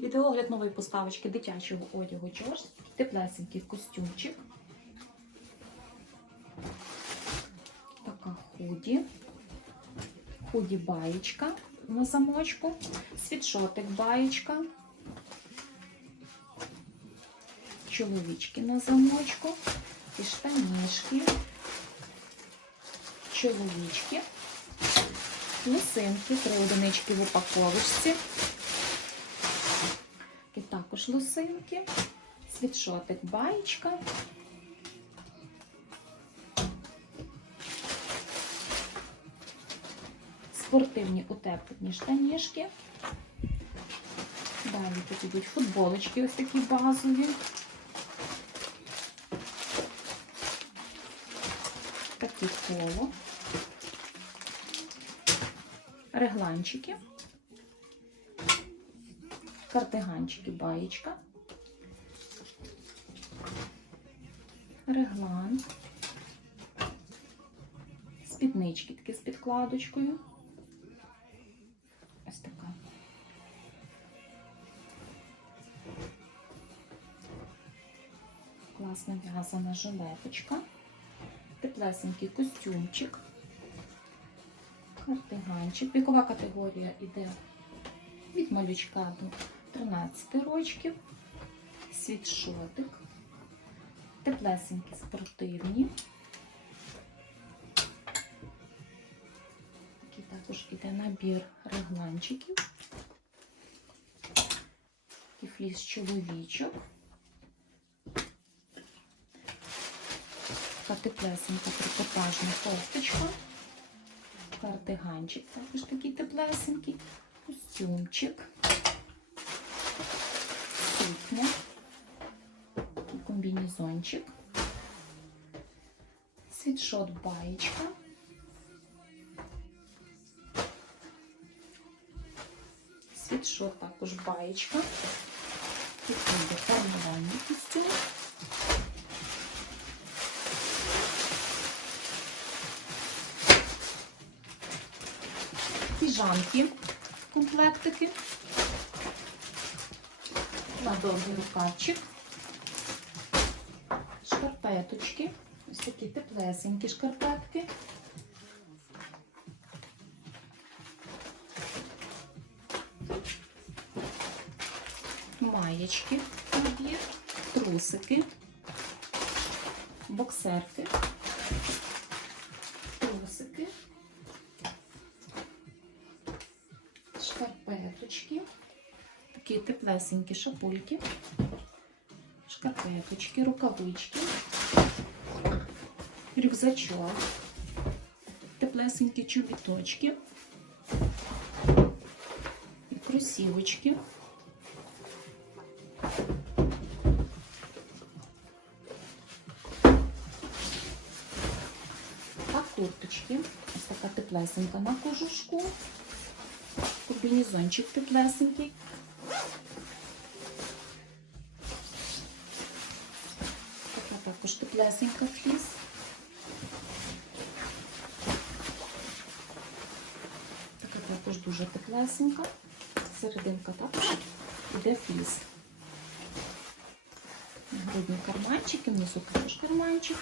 Відеогляд нової поставочки дитячого одягу Джордж. Теплесенький костюмчик. Така худі. Худі баєчка на замочку. Світшотик баєчка. Чоловічки на замочку. І штанішки. Чоловічки. Лосинки, три одинички в упаковочці. І також лосинки, світшотик баєчка. Спортивні утеплені штанішки. Далі тут йдуть футболочки, ось такі базові. Такі коло. Регланчики. Картиганчики, баєчка. Реглан. Спіднички такі з підкладочкою. Ось така. Класно в'язана жилеточка. Теплесенький костюмчик. Картиганчик. Вікова категорія іде від малючка до 13 рочків. Світшотик. Теплесенькі спортивні. Такий також іде набір регланчиків. І фліс чоловічок. Така теплесенька трикотажна кофточка. Кардиганчик також такий теплесенький. Костюмчик. Сукня. І комбінезончик. Світшот баєчка. Світшот також баєчка. Буде карнавальний костюм. Піжамки, комплектики. На довгий рукавчик. Шкарпеточки. Ось такі теплесенькі шкарпетки. Маєчки, трусики, боксерки, трусики, шкарпеточки, такі теплесенькі шапульки, шкарпеточки, рукавички, рюкзачок, теплесенькі чобіточки кросівочки. А курточки. Ось така теплесенька на кожушку. Комбінезончик теплесенький. Теплесенька фліс. Така також дуже теплесенька. Серединка також іде фліс. Грудні карманчики, внизу також карманчик.